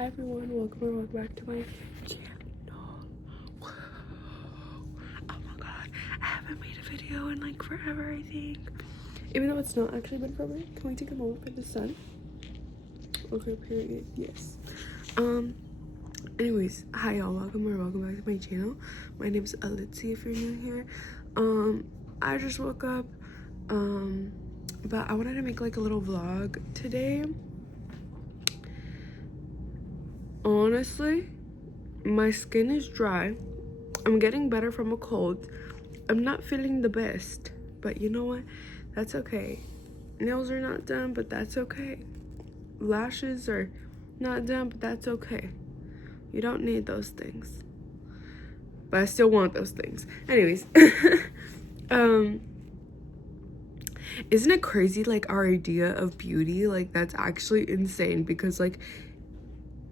Hi everyone, welcome back to my channel. Whoa. Oh my god, I haven't made a video in like forever, I think. Even though it's not actually been forever. Can we take a moment for the sun? Okay, period, yes. Anyways, hi y'all, welcome back to my channel. My name is Alitzy if you're new here. I just woke up, but I wanted to make like a little vlog today. Honestly, my skin is dry. I'm getting better from a cold. I'm not feeling the best, but you know what? That's okay. Nails are not done, but that's okay. Lashes are not done, but that's okay. You don't need those things. But I still want those things. Anyways, isn't it crazy, like, our idea of beauty? Like, that's actually insane because, like,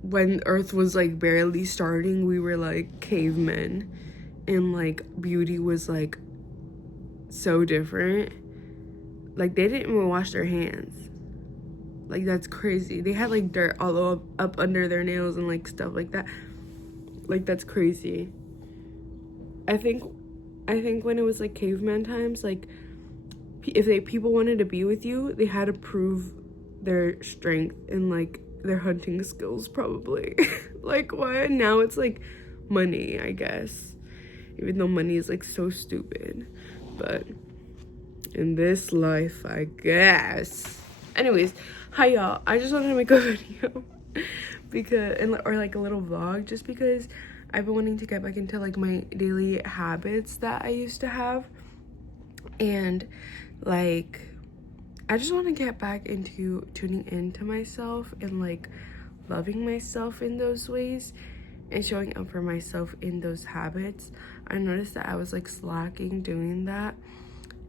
when Earth was, like, barely starting, we were, like, cavemen. And, like, beauty was, like, so different. Like, they didn't even wash their hands. Like, that's crazy. They had, like, dirt all up under their nails and, like, stuff like that. Like, that's crazy. I think when it was, like, caveman times, like, if people wanted to be with you, they had to prove their strength and, like, their hunting skills, probably. Like, what? Now it's, like, money, I guess. Even though money is, like, so stupid. But in this life, I guess. Anyways, hi, y'all. I just wanted to make a video or, like, a little vlog just because I've been wanting to get back into, like, my daily habits that I used to have. And, like, I just want to get back into tuning into myself and, like, loving myself in those ways and showing up for myself in those habits. I noticed that I was, like, slacking doing that,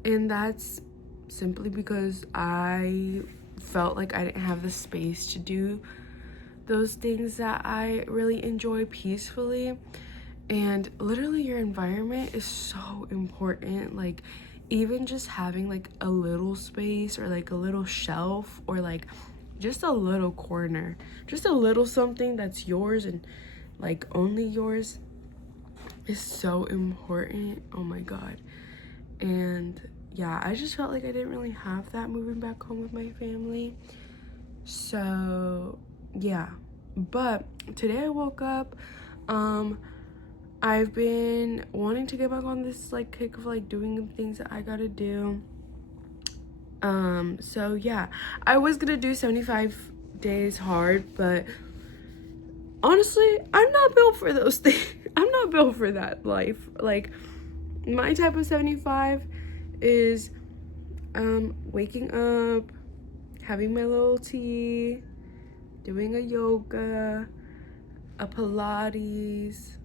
and that's simply because I felt like I didn't have the space to do those things that I really enjoy peacefully. And literally, your environment is so important. Like, even just having, like, a little space or, like, a little shelf or, like, just a little corner, just a little something that's yours and, like, only yours is so important. Oh my god. And yeah, I just felt like I didn't really have that moving back home with my family. So yeah, but today I woke up, I've been wanting to get back on this, like, kick of, like, doing things that I gotta do. So yeah, I was gonna do 75 days hard, but honestly, I'm not built for those things. I'm not built for that life. Like, my type of 75 is waking up, having my little tea, doing a yoga, a Pilates,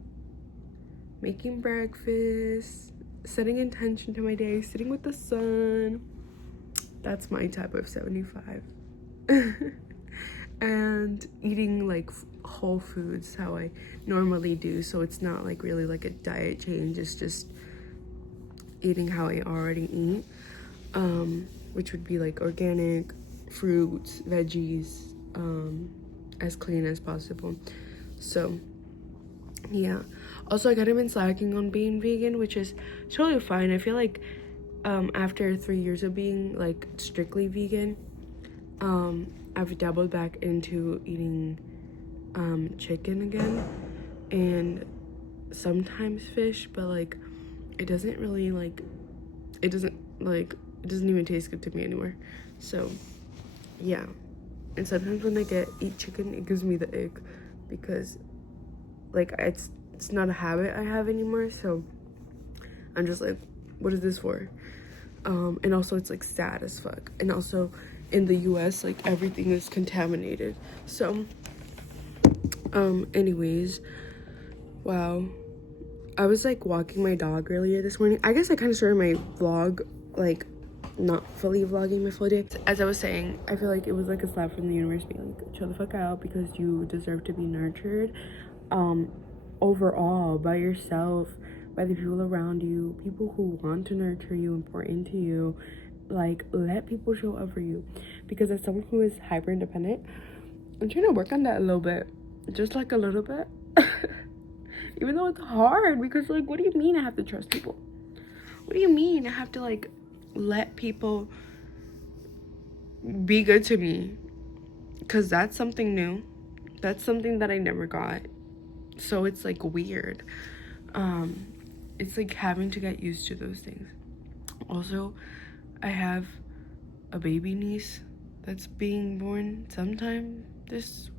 making breakfast, setting intention to my day, sitting with the sun. That's my type of 75. And eating, like, whole foods how I normally do, so it's not, like, really like a diet change. It's just eating how I already eat, which would be, like, organic fruits, veggies, as clean as possible. So yeah, also I kind of been slacking on being vegan, which is totally fine. I feel like after 3 years of being, like, strictly vegan, I've dabbled back into eating chicken again and sometimes fish, but, like, it doesn't really, like, it doesn't even taste good to me anymore. So yeah, and sometimes when I eat chicken, it gives me the ick because, like, it's not a habit I have anymore. So I'm just like, what is this for? And also it's, like, sad as fuck. And also in the US, like, everything is contaminated. So anyways, wow, I was, like, walking my dog earlier this morning. I guess I kind of started my vlog, like, not fully vlogging my full day. As I was saying, I feel like it was, like, a slap from the universe being like, chill the fuck out because you deserve to be nurtured, overall, by yourself, by the people around you, people who want to nurture you, important to you. Like, let people show up for you, because as someone who is hyper independent, I'm trying to work on that a little bit. just like a little bit. Even though it's hard, because like, what do you mean I have to trust people? What do you mean I have to like let people be good to me? Because that's something new. That's something that I never got. So it's like weird. It's like having to get used to those things. Also, I have a baby niece that's being born sometime this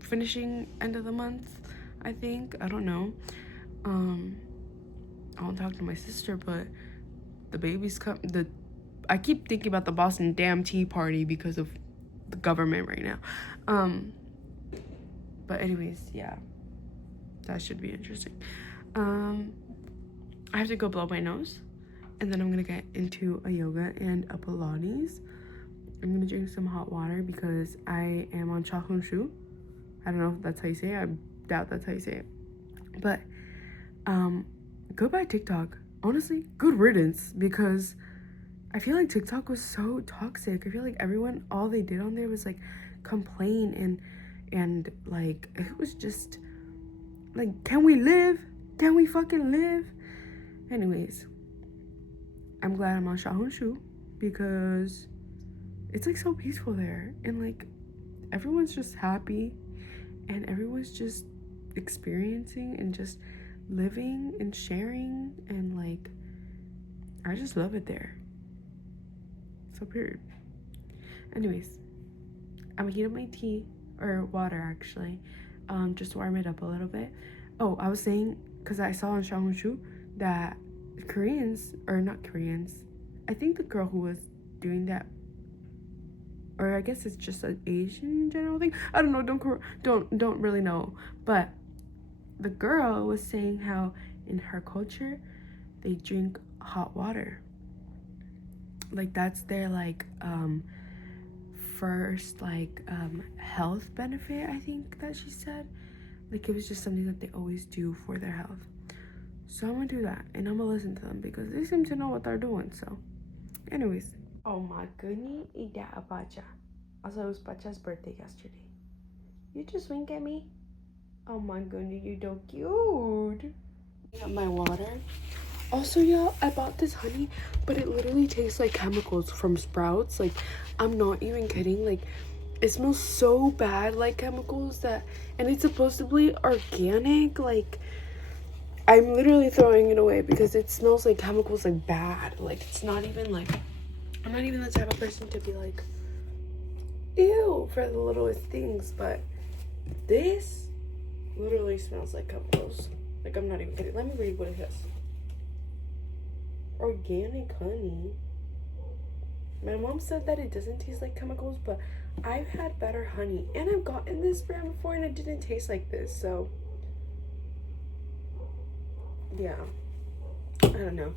finishing end of the month, I think. I don't know. I won't talk to my sister, but the baby's I keep thinking about the Boston damn Tea Party because of the government right now. But anyways, yeah, that should be interesting. I have to go blow my nose, and then I'm gonna get into a yoga and a Pilates. I'm gonna drink some hot water because I am on Shaohong. I don't know if that's how you say it. I doubt that's how you say it. But goodbye TikTok. Honestly, good riddance, because I feel like TikTok was so toxic. I feel like everyone, all they did on there was like complain and like, it was just like, can we live? Can we fucking live? Anyways, I'm glad I'm on Shaohong because it's like so peaceful there, and like everyone's just happy and everyone's just experiencing and just living and sharing, and like I just love it there. So period. Anyways, I'm gonna heat up my tea, or water actually, just warm it up a little bit. Oh, I was saying, because I saw on Shaohong that Koreans, or not Koreans, I think the girl who was doing that, or I guess it's just an Asian general thing, I don't know, don't really know, but the girl was saying how in her culture they drink hot water. Like that's their like first like health benefit, I think that she said. Like it was just something that they always do for their health. So I'm gonna do that, and I'm gonna listen to them because they seem to know what they're doing. So anyways, oh my goodness, eat that a Pacha. Also, it was Pacha's birthday yesterday. You just wink at me. Oh my goodness, you're so cute. Got my water. Also, y'all, I bought this honey, but it literally tastes like chemicals from Sprouts. Like, I'm not even kidding. Like, it smells so bad like chemicals that, and it's supposed to be organic. Like, I'm literally throwing it away because it smells like chemicals, like bad. Like, it's not even like, I'm not even the type of person to be like, ew, for the littlest things. But this literally smells like chemicals. Like, I'm not even kidding. Let me read what it says. Organic honey. My mom said that it doesn't taste like chemicals, but I've had better honey, and I've gotten this brand before and it didn't taste like this. So yeah, I don't know.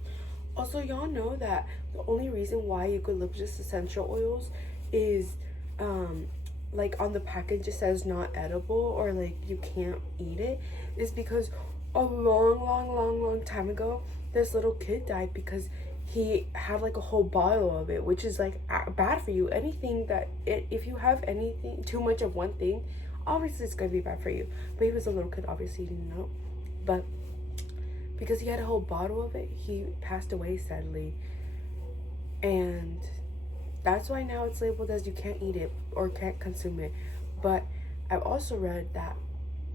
Also, y'all know that the only reason why eucalyptus essential oils is like on the package it says not edible, or like you can't eat it, is because a long time ago this little kid died because he had like a whole bottle of it, which is like bad for you. Anything that if you have anything too much of one thing, obviously it's gonna be bad for you. But he was a little kid, obviously he didn't know, but because he had a whole bottle of it, he passed away sadly. And that's why now it's labeled as you can't eat it or can't consume it. But I've also read that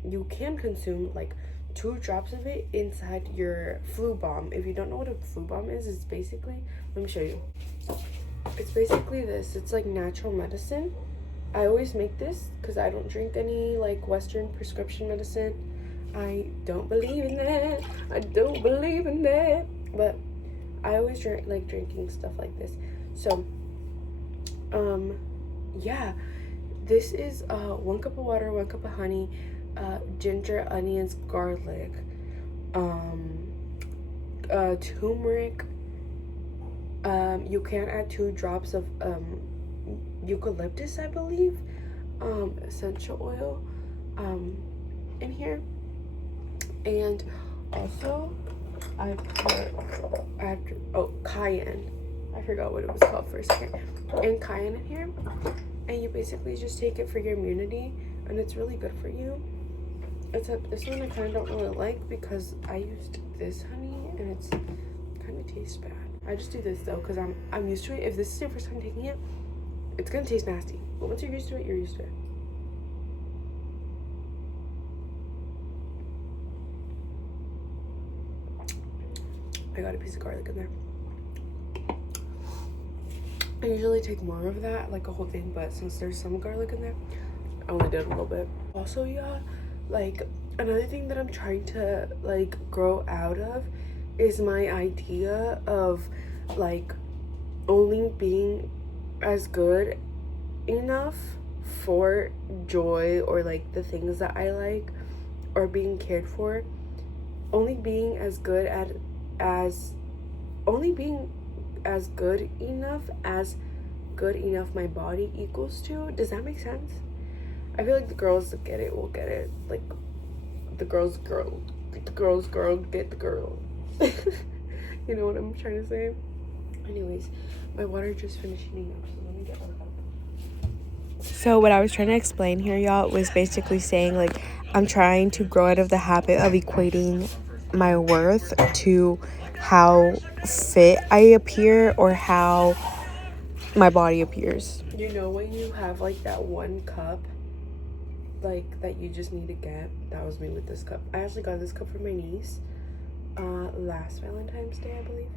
you can consume like 2 drops of it inside your flu bomb. If you don't know what a flu bomb is, it's basically, let me show you. It's basically this. It's like natural medicine. I always make this because I don't drink any like Western prescription medicine. I don't believe in that. I don't believe in that. But I always like drinking stuff like this. So yeah, this is 1 cup of water, 1 cup of honey, ginger, onions, garlic, turmeric. You can add 2 drops of eucalyptus, I believe, essential oil in here. And also I put cayenne. I forgot what it was called for a second. And cayenne in here. And you basically just take it for your immunity. and it's really good for you. Except this one I kind of don't really like because I used this honey and it's kind of tastes bad. I just do this though because I'm used to it. If this is your first time taking it, it's gonna taste nasty. But once you're used to it, you're used to it. I got a piece of garlic in there. I usually take more of that, like a whole thing, but since there's some garlic in there, I only did a little bit. Also, yeah, like another thing that I'm trying to like grow out of is my idea of like only being as good enough for joy or like the things that I like or being cared for, only being as good at only being as good enough my body equals to. Does that make sense? I feel like the girls that get it will get it. Like the girls girl get the girl. You know what I'm trying to say? Anyways, my water just finished heating up, so let me get one up. So what I was trying to explain here, y'all, was basically saying like I'm trying to grow out of the habit of equating my worth to how fit I appear or how my body appears. You know when you have like that one cup like that you just need to get? That was me with this cup. I actually got this cup for my niece last Valentine's Day, I believe,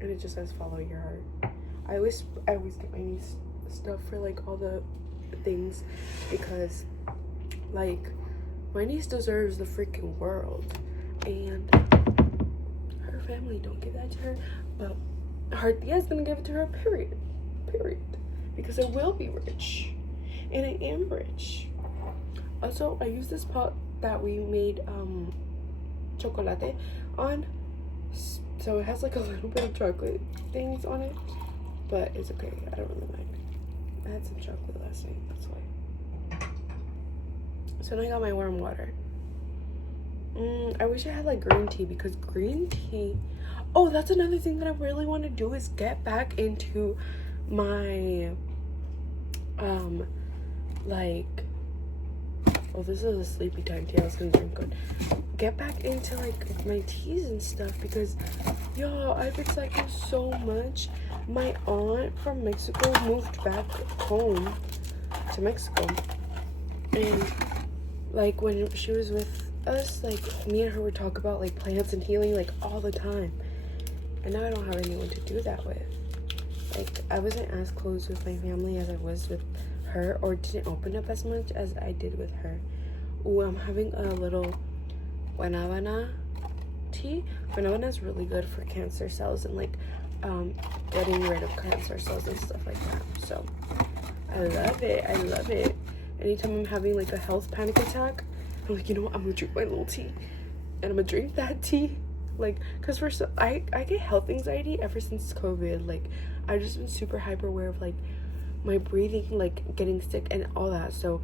and it just says follow your heart. I always get my niece stuff for like all the things because like my niece deserves the freaking world, and her family don't give that to her, but her tia's gonna give it to her, period, because I will be rich, and I am rich. Also, I use this pot that we made chocolate on, so it has like a little bit of chocolate things on it, but it's okay, I don't really mind. I had some chocolate last night, that's why. So now I got my warm water. I wish I had like green tea, because green tea, oh, that's another thing that I really want to do is get back into my like, oh, this is a sleepy time tea. I was gonna drink good. Get back into like my teas and stuff, because y'all, I've been cycling so much. My aunt from Mexico moved back home to Mexico, and like when she was with us, like me and her would talk about like plants and healing like all the time, and now I don't have anyone to do that with. Like I wasn't as close with my family as I was with her, or didn't open up as much as I did with her. Ooh, I'm having a little guanabana tea. Guanabana is really good for cancer cells and like getting rid of cancer cells and stuff like that. So I love it. Anytime I'm having like a health panic attack, I'm like, you know what, I'm gonna drink my little tea, and I'm gonna drink that tea, like, because I get health anxiety ever since COVID. Like I've just been super hyper aware of like my breathing, like getting sick and all that. So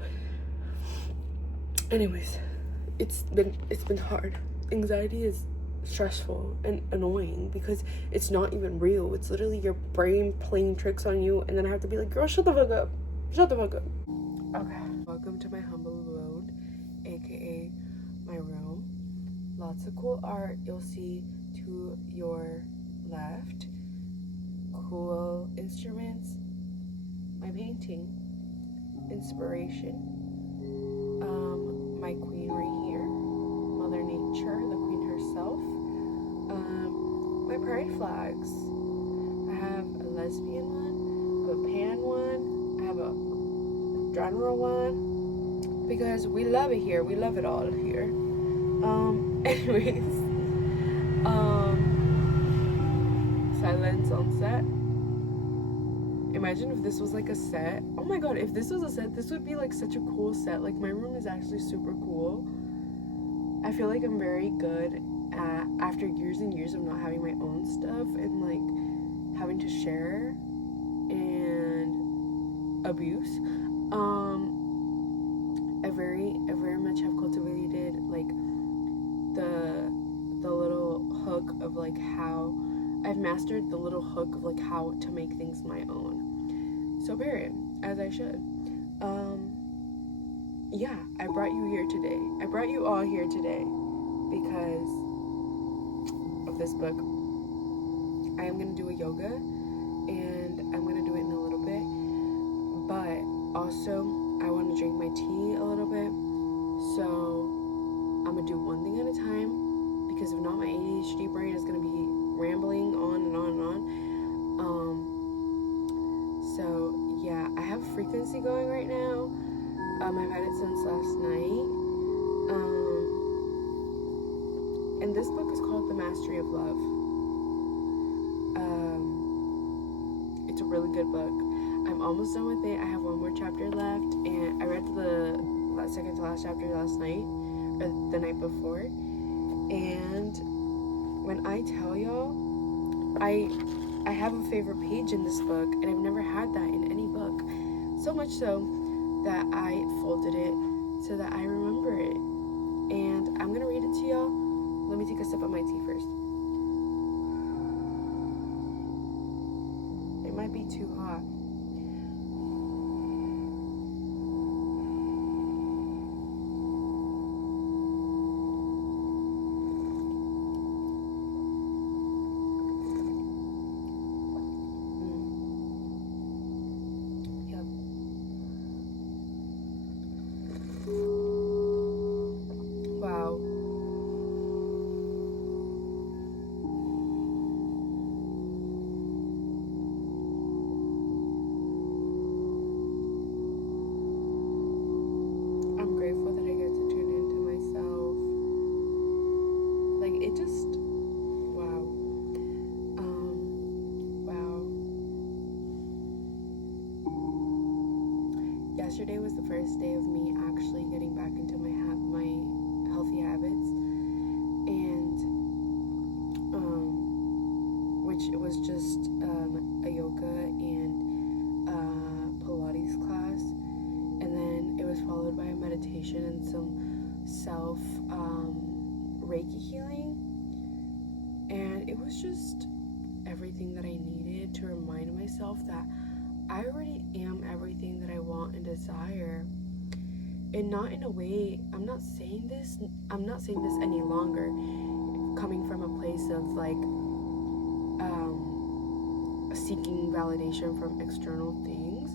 anyways, it's been hard. Anxiety is stressful and annoying because it's not even real. It's literally your brain playing tricks on you, and then I have to be like, girl, shut the fuck up. Okay, welcome to my humble abode, aka my room. Lots of cool art you'll see to your left. Cool instruments, my painting, inspiration, my queen right here, Mother Nature, the queen herself, my pride flags. I have a lesbian one, I have a pan one, I have a general one, because we love it here, we love it all here. Anyways, silence on set. Imagine if this was like a set. Oh my god, if this was a set, this would be like such a cool set. Like my room is actually super cool. I feel like I'm very good at, after years and years of not having my own stuff and like having to share and abuse, I very much have cultivated like the little hook of like how I've mastered the little hook of like how to make things my own. So period, as I should. yeah, I brought you here today. I brought you all here today because of this book. I am going to do a yoga, and I'm going to do it in a little bit. But also, I want to drink my tea a little bit. So I'm going to do one thing at a time, because if not, my ADHD brain is going to be rambling on and on and on. So yeah, I have frequency going right now. I've had it since last night. And this book is called The Mastery of Love. It's a really good book. I'm almost done with it. I have one more chapter left, and I read the second to last chapter last night, or the night before. And when I tell y'all, I have a favorite page in this book, and I've never had that in any book. So much so that I folded it so that I remember it. And I'm gonna read it to y'all. Let me take a sip of my tea first. It might be too hot. Yesterday was the first day of me actually getting back into my healthy habits, and which was just a yoga and Pilates class, and then it was followed by a meditation and some self Reiki healing, and it was just everything that I needed to remind myself that I already am everything that I want and desire. And not in a way, I'm not saying this any longer coming from a place of like seeking validation from external things,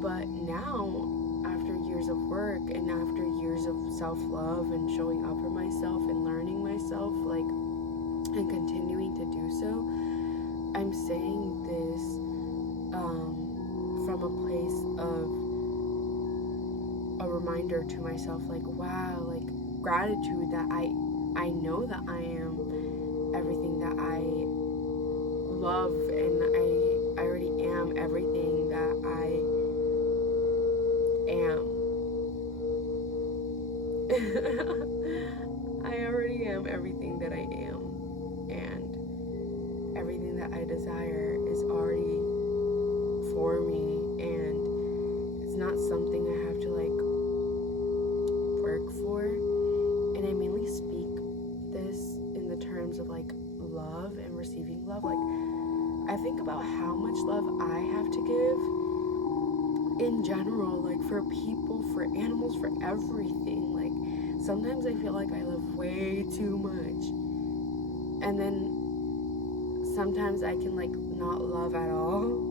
but now, after years of work and after years of self-love and showing up for myself and learning myself, like, and continuing to do so, I'm saying this from a place of a reminder to myself, like, wow, like gratitude that I know that I am everything that I love, and I already am everything that I am. I already am everything that I am, and everything that I desire is already for me, and it's not something I have to like work for. And I mainly speak this in the terms of like love and receiving love. Like, I think about how much love I have to give in general, like for people, for animals, for everything. Like, sometimes I feel like I love way too much, and then sometimes I can like not love at all.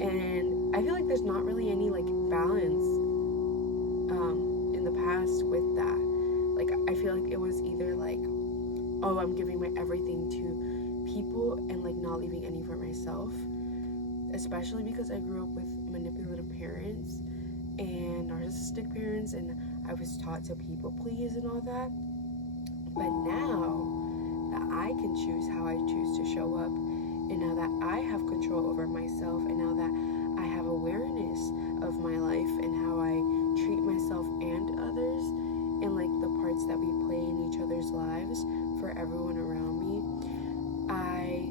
And I feel like there's not really any like balance in the past with that. Like, I feel like it was either like, oh, I'm giving my everything to people and like not leaving any for myself, especially because I grew up with manipulative parents and narcissistic parents, and I was taught to people please and all that. But now that I can choose how I choose to show up, and now that I have control over myself, and now that I have awareness of my life and how I treat myself and others, and like the parts that we play in each other's lives for everyone around me, I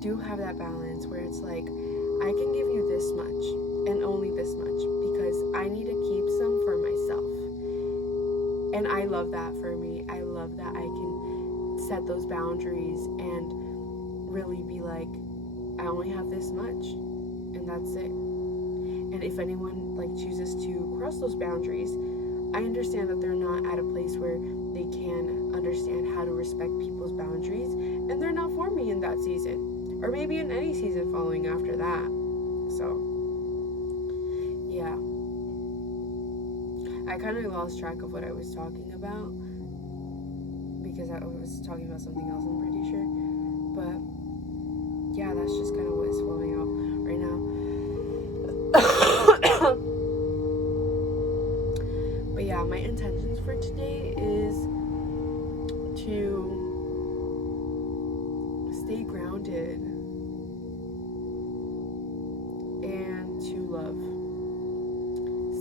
do have that balance where it's like, I can give you this much and only this much because I need to keep some for myself. And I love that for me. I love that I can set those boundaries and really be like, I only have this much, and that's it. And if anyone like chooses to cross those boundaries, I understand that they're not at a place where they can understand how to respect people's boundaries, and they're not for me in that season, or maybe in any season following after that. So, yeah. I kind of lost track of what I was talking about because I was talking about something else, I'm pretty sure. But yeah, that's just kind of what is flowing out right now. But yeah, my intentions for today is to stay grounded and to love.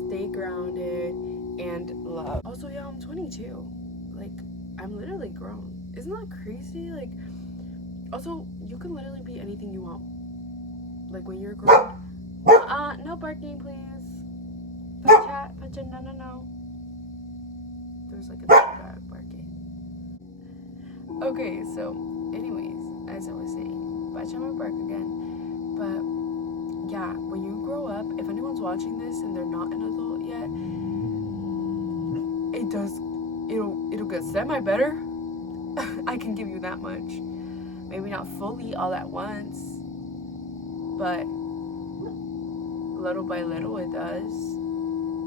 Stay grounded and love. Also, yeah, I'm 22. Like, I'm literally grown. Isn't that crazy? Like, also, you can literally be anything you want. Like, when you're grown. No barking, please. Put your no. There's like a dog barking. Okay, so, anyways, as I was saying, by the time I bark again. But, yeah, when you grow up, if anyone's watching this and they're not an adult yet, it'll get semi better. I can give you that much. Maybe not fully all at once, but little by little it does,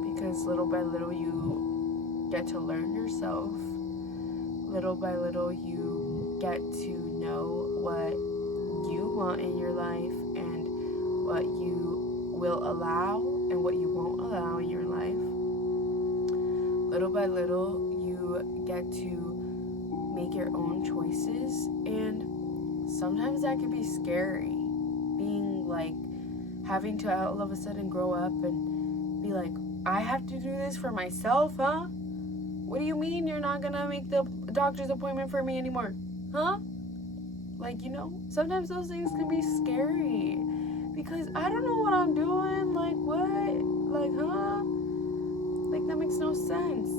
because little by little you get to learn yourself. Little by little you get to know what you want in your life and what you will allow and what you won't allow in your life. Little by little you get to make your own choices, and sometimes that can be scary, being like having to all of a sudden grow up and be like, I have to do this for myself, huh? What do you mean you're not gonna make the doctor's appointment for me anymore, huh? Like, you know, sometimes those things can be scary because I don't know what I'm doing. Like, what? Like, huh? Like, that makes no sense.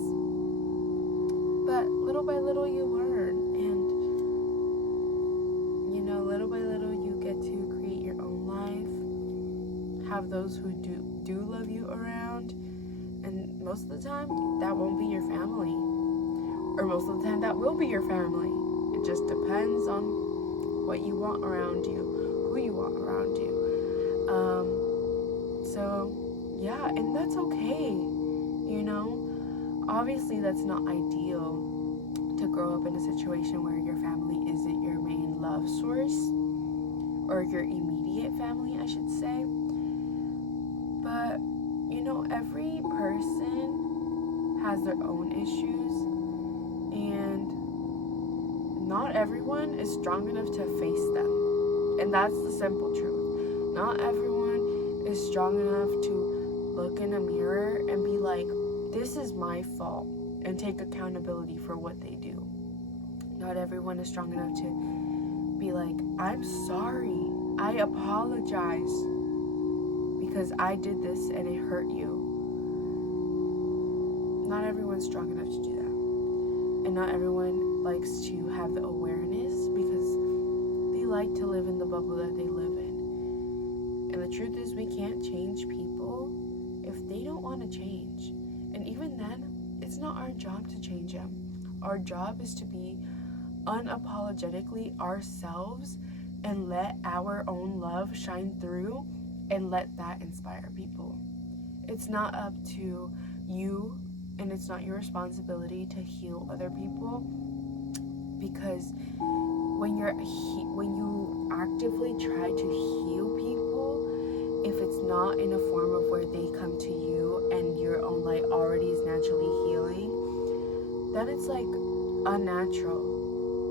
But little by little you learn, and you know, little by little you get to create your own life, have those who do love you around, and most of the time that won't be your family, or most of the time that will be your family. It just depends on what you want around you, who you want around you. So yeah, and that's okay, you know. Obviously, that's not ideal to grow up in a situation where your family isn't your main love source, or your immediate family, I should say. But, you know, every person has their own issues, and not everyone is strong enough to face them. And that's the simple truth. Not everyone is strong enough to look in a mirror and be like, this is my fault, and take accountability for what they do. Not everyone is strong enough to be like, I'm sorry, I apologize because I did this and it hurt you. Not everyone's strong enough to do that. And not everyone likes to have the awareness because they like to live in the bubble that they live in. And the truth is, we can't change people if they don't want to change. And even then, it's not our job to change them. Our job is to be unapologetically ourselves and let our own love shine through and let that inspire people. It's not up to you, and it's not your responsibility to heal other people, because when you actively try to heal people, if it's not in a form of where they come to you and your own light already is naturally healing, then it's like unnatural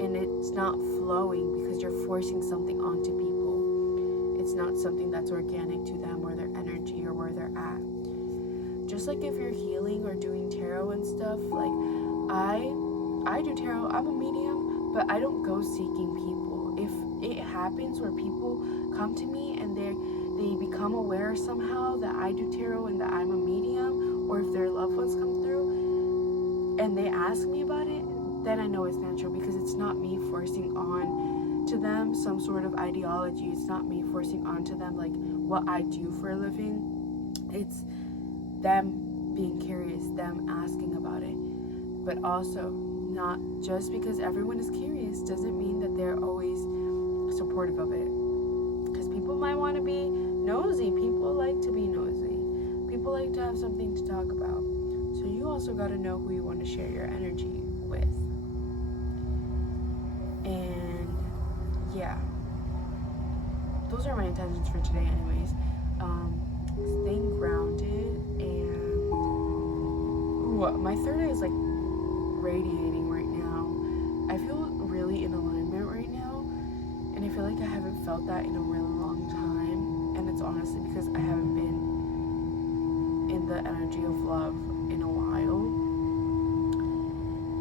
and it's not flowing because you're forcing something onto people. It's not something that's organic to them or their energy or where they're at. Just like if you're healing or doing tarot and stuff, like I do tarot, I'm a medium, but I don't go seeking people. If it happens where people come to me and they become aware somehow that I do tarot and that I'm a medium, or if their loved ones come through and they ask me about it, then I know it's natural, because it's not me forcing on to them some sort of ideology. It's not me forcing on to them like what I do for a living. It's them being curious, them asking about it. But also, not just because everyone is curious doesn't mean that they're always supportive of it. Because people might want to be nosy. People like to be nosy. People like to have something to talk about. So you also got to know who you want to share your energy with. And yeah, those are my intentions for today anyways. Staying grounded, and my third eye is like radiating right now. I feel really in alignment right now, and I feel like I haven't felt that in a really long time, and it's honestly because I haven't been in the energy of love in a while,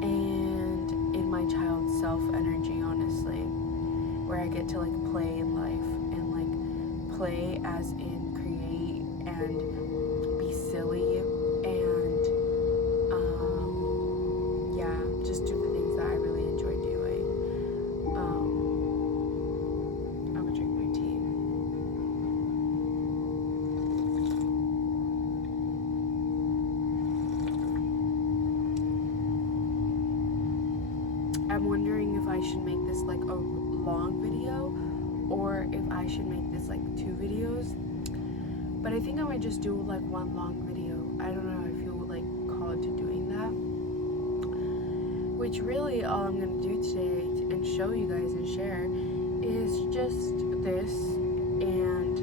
and in my child self energy, honestly, where I get to like play in life, and like play as in create and be silly, and yeah, just do the things that I really enjoy doing. I'm gonna drink my tea. I'm wondering if I should make this like a long video or if I should make this like 2 videos. But I think I might just do like one long video. I don't know, I feel like called to doing that. Which really all I'm gonna do today and show you guys and share is just this and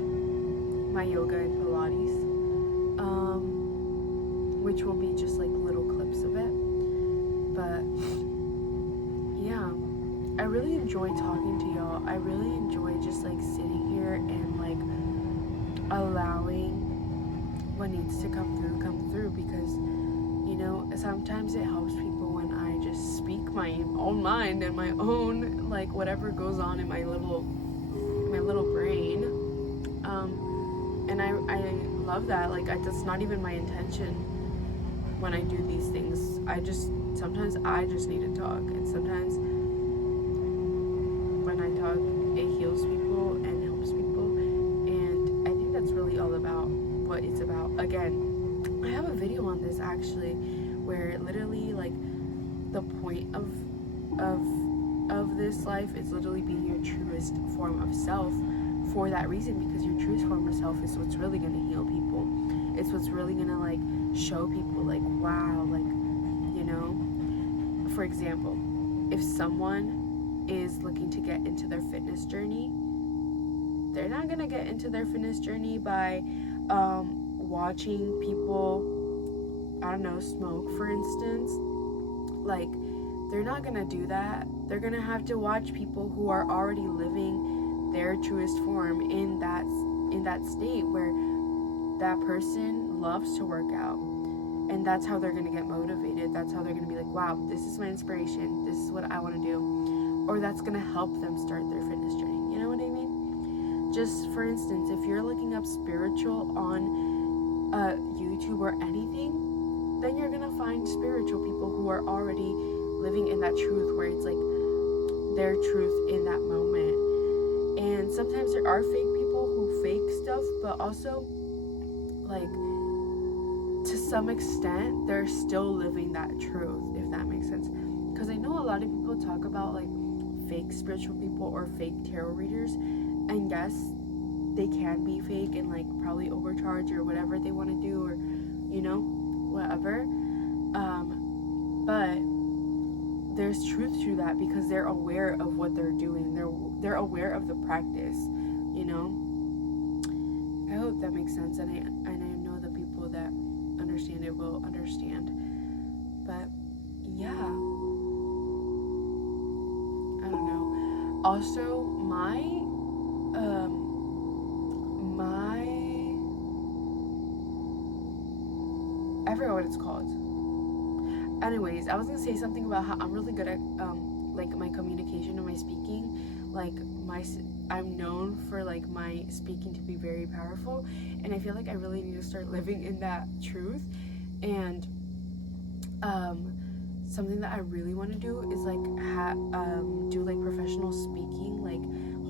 my yoga and Pilates. Which will be just like little clips of it. But yeah, I really enjoy talking to y'all. I really enjoy just like sitting here and like allowing what needs to come through, because you know, sometimes it helps people when I just speak my own mind and my own like whatever goes on in my little brain, and I love that. Like that's not even my intention when I do these things. Sometimes I just need to talk, and sometimes when I talk it heals people and helps people, and I think that's really all about what it's about. Again, I have a video on this actually where literally like the point of this life is literally being your truest form of self, for that reason, because your truest form of self is what's really going to heal people. It's what's really going to like show people like, wow, like, you know, for example, if someone is looking to get into their fitness journey, they're not going to get into their fitness journey by watching people, I don't know, smoke, for instance. Like, they're not gonna do that. They're gonna have to watch people who are already living their truest form in that state where that person loves to work out, and that's how they're gonna get motivated. That's how they're gonna be like, wow, this is my inspiration, this is what I want to do, or that's gonna help them start their fitness journey. You know what I mean? Just for instance, if you're looking up spiritual on YouTube or anything, then you're gonna find spiritual people who are already living in that truth, where it's like their truth in that moment. And sometimes there are fake people who fake stuff, but also like to some extent they're still living that truth, if that makes sense. Because I know a lot of people talk about like fake spiritual people or fake tarot readers, and yes, they can be fake and like probably overcharge or whatever they want to do, or you know, whatever, but there's truth to that because they're aware of what they're doing. They're aware of the practice, you know. I hope that makes sense, and I know the people that understand it will understand. But yeah, I don't know. Also, I forgot what it's called. Anyways, I was gonna say something about how I'm really good at like my communication and my speaking. Like I'm known for like my speaking to be very powerful, and I feel like I really need to start living in that truth. And something that I really want to do is like do like professional speaking, like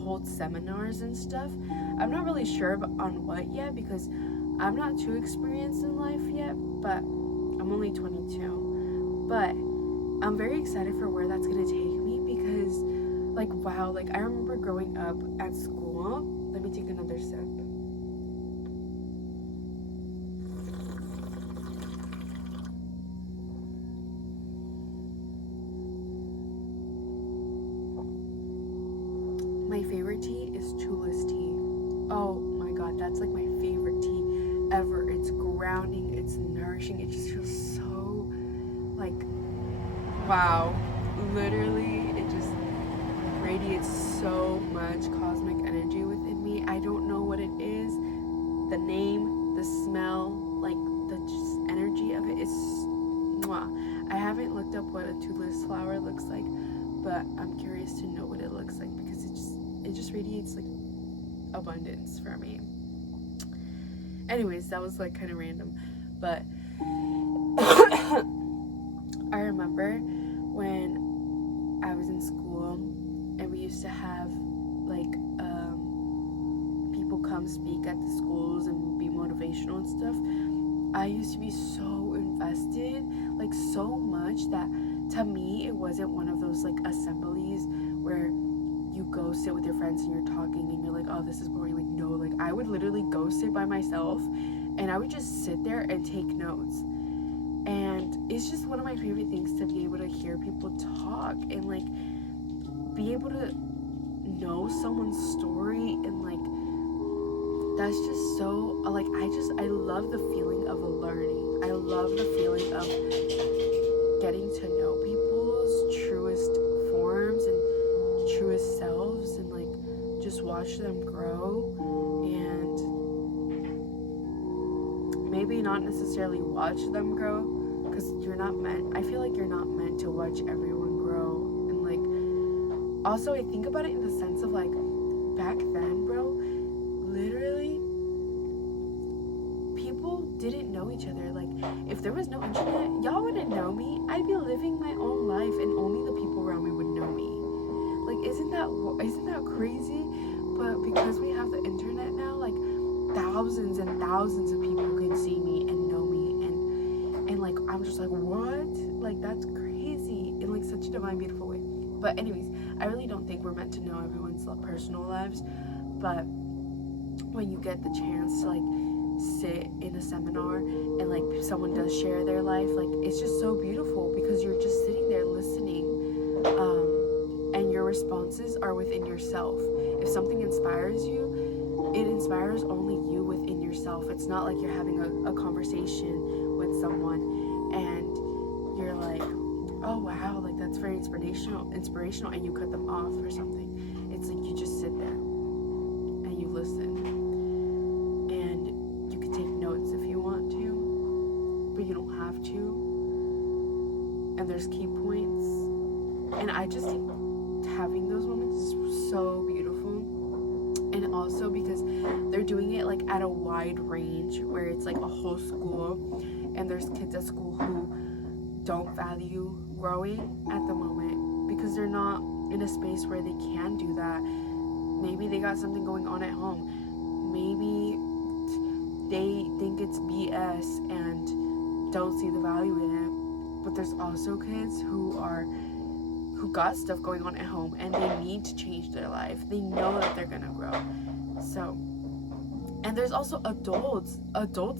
hold seminars and stuff. I'm not really sure on what yet because I'm not too experienced in life yet, but I'm only 22, but I'm very excited for where that's gonna take me because, like, wow, like, I remember growing up at school. Let me take another sip. My favorite tea is Chula's tea. Oh my god, that's like my favorite tea ever. It's grounding, it's nourishing, it just feels so like, wow. Literally, it just radiates so much cosmic energy within me. I don't know what it is. The name, the smell, like the just energy of it is mwah. I haven't looked up what a tulips flower looks like, but I'm curious to know what it looks like because it just radiates like abundance for me. Anyways, that was like kind of random, but I remember when I was in school and we used to have like people come speak at the schools and be motivational and stuff. I used to be so invested, like so much that to me it wasn't one of those like assemblies where you go sit with your friends and you're talking and you're like, oh, this is boring. Like, no, like I would literally go sit by myself and I would just sit there and take notes. And it's just one of my favorite things to be able to hear people talk and like be able to know someone's story, and like that's just so like I love the feeling of learning. I love the feeling of getting to know people's truest forms and truest selves and like just watch them grow, and maybe not necessarily watch them grow because I feel like you're not meant to watch everyone grow. And like also I think about it in the sense of like back then, bro, literally people didn't know each other. Like if there was no internet, y'all wouldn't know me. I'd be living my own life and only the people around me would know me. Like isn't that crazy? But because we have the internet now, like thousands and thousands of people can see me and know me, and like I'm just like, what? Like that's crazy in like such a divine, beautiful way. But anyways, I really don't think we're meant to know everyone's personal lives, but when you get the chance to like sit in a seminar and like someone does share their life, like it's just so beautiful because you're just sitting there listening, and your responses are within yourself. If something inspires you, it inspires only you within yourself. It's not like you're having a conversation with someone and you're like, oh wow, like that's very inspirational, and you cut them off or something. It's like you just sit there and you listen, and you can take notes if you want to, but you don't have to. And there's key points, and I just think having those moments is so beautiful. And also because they're doing it like at a wide range where it's like a whole school, and there's kids at school who don't value growing at the moment because they're not in a space where they can do that. Maybe they got something going on at home. Maybe they think it's BS and don't see the value in it. But there's also kids who got stuff going on at home and they need to change their life. They know that they're gonna grow. So, and there's also adults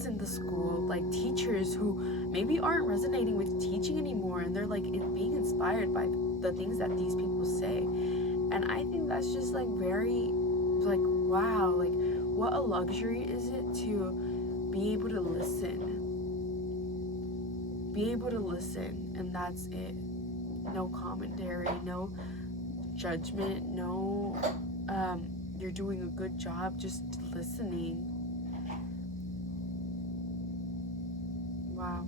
in the school, like teachers who maybe aren't resonating with teaching anymore, and they're like being inspired by the things that these people say. And I think that's just like very like, wow, like what a luxury is it to be able to listen and that's it. No commentary, no judgment, no you're doing a good job, just listening. Wow.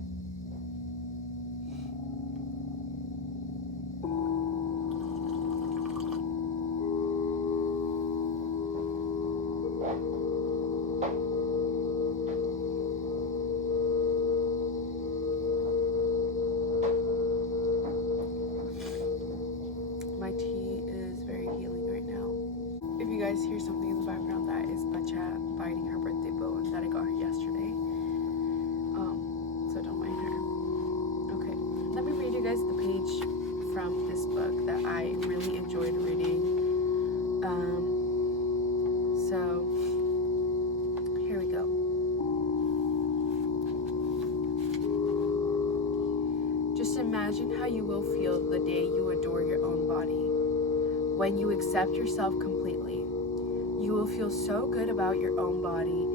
My tea is very healing right now. If you guys hear something in the background, that is Bacha biting her birthday bow that I got her yesterday. So don't mind her. Imagine how you will feel the day you adore your own body. When you accept yourself completely, you will feel so good about your own body,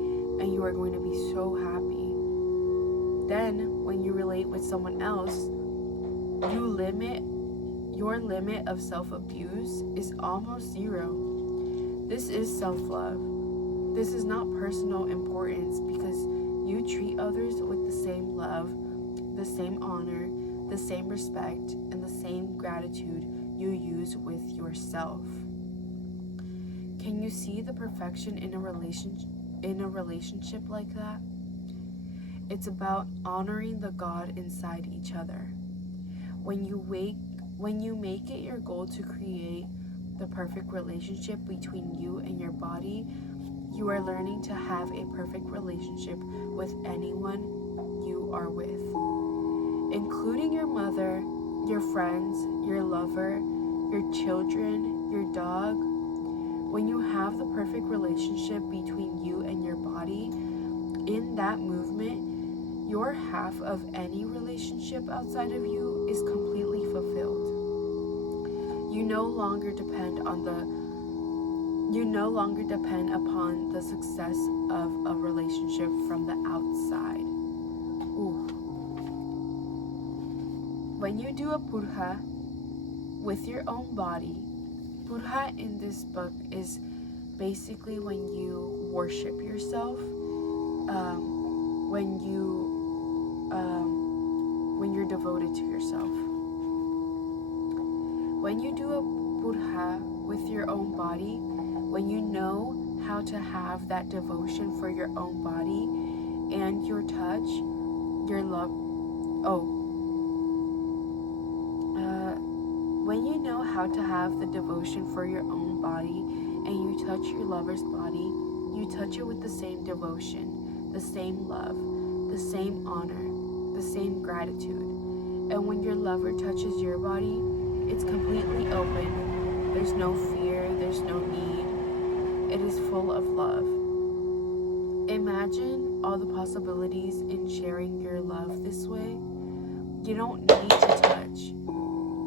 and you are going to be so happy. Then, when you relate with someone else, your limit of self-abuse is almost zero. This is self-love. This is not personal importance because you treat others with the same love, the same honor, the same respect, and the same gratitude you use with yourself. Can you see the perfection in a relationship like that? It's about honoring the God inside each other. When you make it your goal to create the perfect relationship between you and your body, you are learning to have a perfect relationship with anyone you are with, including your mother, your friends, your lover, your children, your dog. When you have the perfect relationship between you and your body, in that movement, your half of any relationship outside of you is completely fulfilled. You no longer depend upon the success of a relationship from the outside. Ooh. When you do a purja with your own body, purja in this book is basically when you worship yourself, when you're devoted to yourself. When you do a purja with your own body, when you know how to have that devotion for your own body and your touch, your love, when you know how to have the devotion for your own body and you touch your lover's body, you touch it with the same devotion, the same love, the same honor, the same gratitude. And when your lover touches your body, it's completely open. There's no fear, there's no need. It is full of love. Imagine all the possibilities in sharing your love this way. You don't need to touch.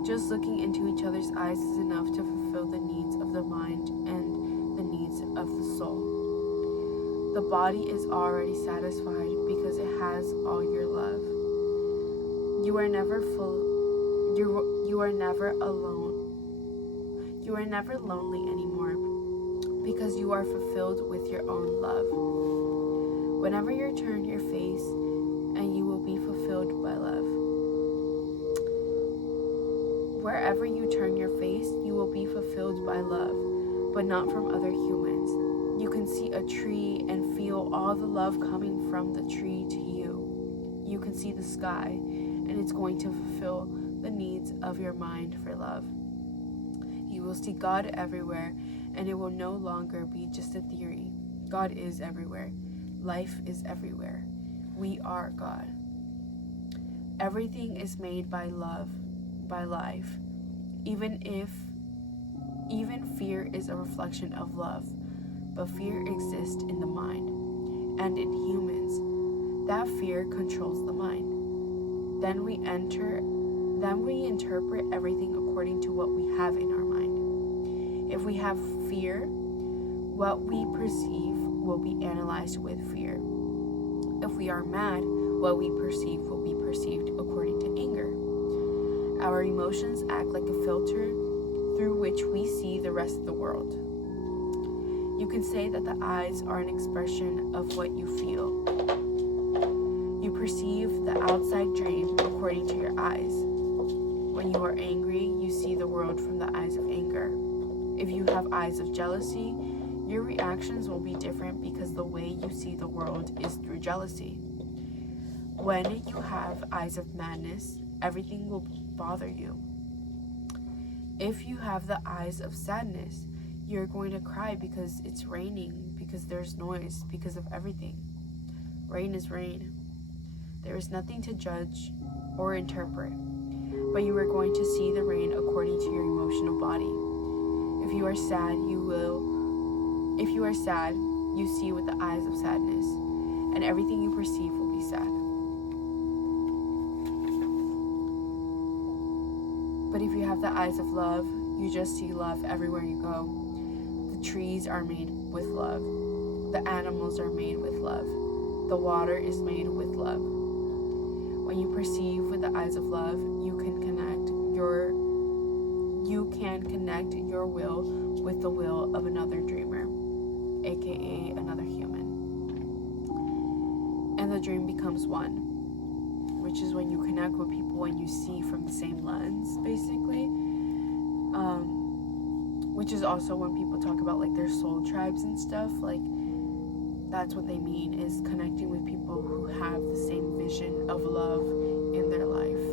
Just looking into each other's eyes is enough to fulfill the needs of the mind and the needs of the soul. The body is already satisfied because it has all your love. You are never alone. You are never lonely anymore because you are fulfilled with your own love. Whenever you turn your face, and you will be fulfilled by love. Wherever you turn your face, you will be fulfilled by love, but not from other humans. You can see a tree and feel all the love coming from the tree to you. You can see the sky, and it's going to fulfill the needs of your mind for love. You will see God everywhere, and it will no longer be just a theory. God is everywhere. Life is everywhere. We are God. Everything is made by love, by life. Even fear is a reflection of love, but fear exists in the mind and in humans. That fear controls the mind. Then we interpret everything according to what we have in our mind. If we have fear, what we perceive will be analyzed with fear. If we are mad, what we perceive will be perceived according to anger. Our emotions act like a filter through which we see the rest of the world. You can say that the eyes are an expression of what you feel. You perceive the outside dream according to your eyes. When you are angry, you see the world from the eyes of anger. If you have eyes of jealousy, your reactions will be different because the way you see the world is through jealousy. When you have eyes of madness, everything will bother you. If you have the eyes of sadness, you're going to cry because it's raining, because there's noise, because of everything. Rain is rain. There is nothing to judge or interpret, but you are going to see the rain according to your emotional body. If you are sad, you see with the eyes of sadness, and everything you perceive will be sad. But if you have the eyes of love, you just see love everywhere you go. The trees are made with love. The animals are made with love. The water is made with love. When you perceive with the eyes of love, you can connect your will with the will of another dreamer, aka another human. And the dream becomes one, which is when you connect with people and you see from the same lens, basically. Which is also when people talk about like their soul tribes and stuff, like that's what they mean, is connecting with people who have the same vision of love in their life.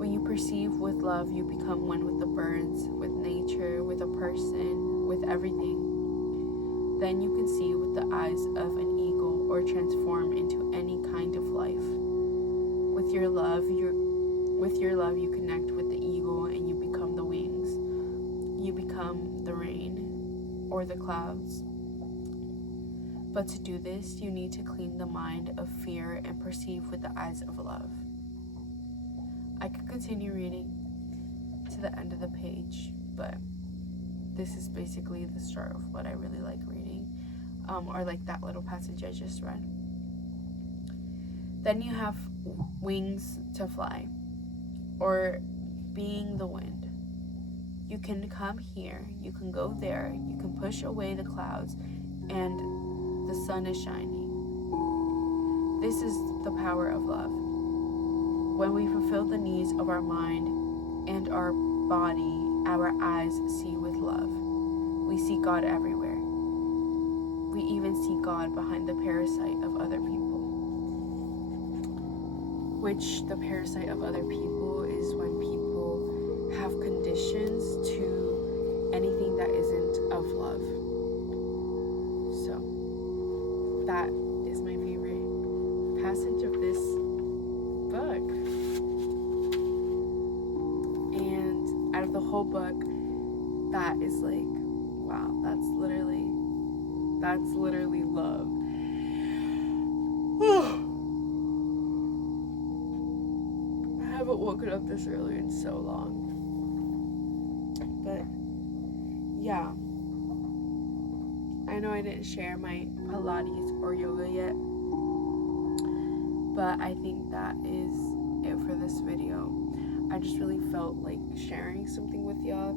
When you perceive with love, you become one with the birds, with nature, with a person, with everything. Then you can see with the eyes of an eagle or transform into any kind of life. With your love, you connect with the eagle and you become the wings. You become the rain or the clouds. But to do this, you need to clean the mind of fear and perceive with the eyes of love. I could continue reading to the end of the page, but this is basically the start of what I really like reading, or like that little passage I just read. Then you have wings to fly, or being the wind. You can come here, you can go there, you can push away the clouds, and the sun is shining. This is the power of love. When we fulfill the needs of our mind and our body, our eyes see with love. We see God everywhere. We even see God behind the parasite of other people. Which the parasite of other people is when people have conditions to anything that isn't of love. So that is my favorite passage of this book. And out of the whole book, that is like, wow, that's literally love. I haven't woken up this early in so long. But yeah, I know I didn't share my Pilates or yoga yet, but I think that is it for this video. I just really felt like sharing something with y'all,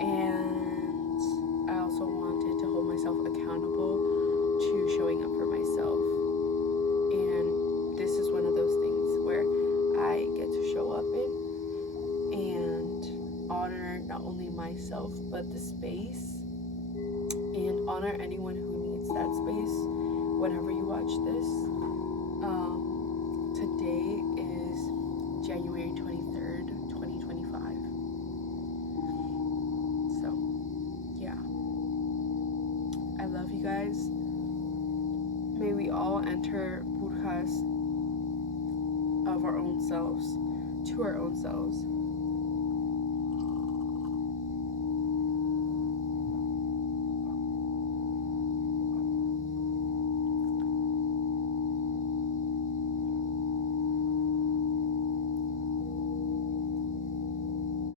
and I also wanted to hold myself accountable to showing up for myself. And this is one of those things where I get to show up in and honor not only myself but the space, and honor anyone who needs that space whenever you watch this. Today is January 23rd, 2025. So, yeah. I love you guys. May we all enter burjas of our own selves, to our own selves.